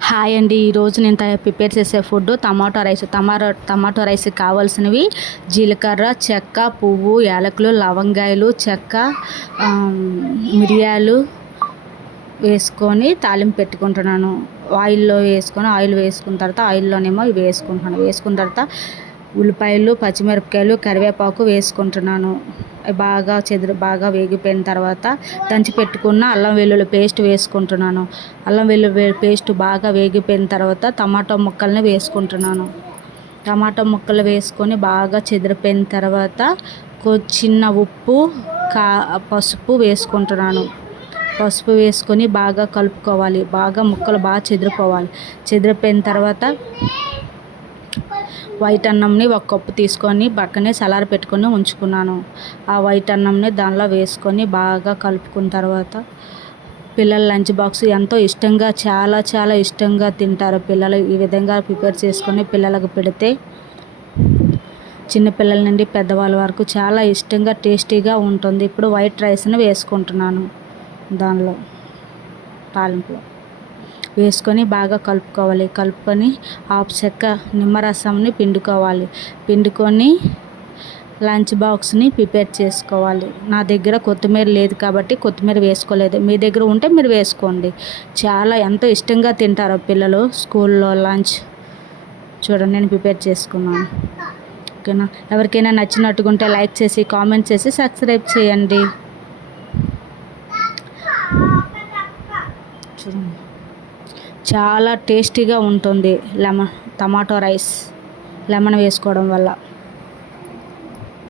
Hi అండి. ఈరోజు నేను ప్రిపేర్ చేసే ఫుడ్ టమాటో రైస్కి కావాల్సినవి జీలకర్ర, చెక్క, పువ్వు, యాలకులు, లవంగాయలు, చెక్క, మిరియాలు వేసుకొని తాలింపు పెట్టుకుంటున్నాను. ఆయిల్ వేసుకున్న తర్వాత ఆయిల్లోనేమో ఇవి వేసుకున్న తర్వాత ఉల్లిపాయలు, పచ్చిమిరపకాయలు, కరివేపాకు వేసుకుంటున్నాను. బాగా వేగిపోయిన తర్వాత దంచి పెట్టుకున్న అల్లం వెల్లుల్లి పేస్ట్ వేసుకుంటున్నాను. అల్లం వెల్లుల్లి పేస్ట్ బాగా వేగిపోయిన తర్వాత టమాటో ముక్కల్ని వేసుకుంటున్నాను. టమాటో ముక్కలు వేసుకొని బాగా చెదిరిపోయిన తర్వాత చిన్న ఉప్పు, పసుపు వేసుకుంటున్నాను. పసుపు వేసుకొని బాగా కలుపుకోవాలి. ముక్కలు బాగా చెదిరిపోవాలి. చెదిరిపోయిన తర్వాత వైట్ అన్నంని ఒక కప్పు తీసుకొని పక్కనే చల్లారి పెట్టుకొని ఉంచుకున్నాను. ఆ వైట్ అన్నంని దానిలో వేసుకొని బాగా కలుపుకున్న తర్వాత పిల్లల లంచ్ బాక్స్ ఎంతో ఇష్టంగా, చాలా చాలా ఇష్టంగా తింటారు పిల్లలు. ఈ విధంగా ప్రిపేర్ చేసుకొని పిల్లలకు పెడితే చిన్నపిల్లల నుండి పెద్దవాళ్ళ వరకు చాలా ఇష్టంగా, టేస్టీగా ఉంటుంది. ఇప్పుడు వైట్ రైస్ని వేసుకుంటున్నాను. దానిలో తాలింపులో వేసుకొని బాగా కలుపుకొని హాఫ్ చెక్క నిమ్మరసంని పిండుకొని లంచ్ బాక్స్ని ప్రిపేర్ చేసుకోవాలి. నా దగ్గర కొత్తిమీర లేదు కాబట్టి కొత్తిమీర వేసుకోలేదు. మీ దగ్గర ఉంటే మీరు వేసుకోండి. ఎంతో ఇష్టంగా తింటారు పిల్లలు స్కూల్లో లంచ్. చూడండి, నేను ప్రిపేర్ చేసుకున్నాను. ఓకేనా? ఎవరికైనా నచ్చినట్టుగా ఉంటే లైక్ చేసి, కామెంట్ చేసి, సబ్స్క్రైబ్ చేయండి. చూడండి, చాలా టేస్టీగా ఉంటుంది టమాటో రైస్ లెమన్ వేసుకోవడం వల్ల.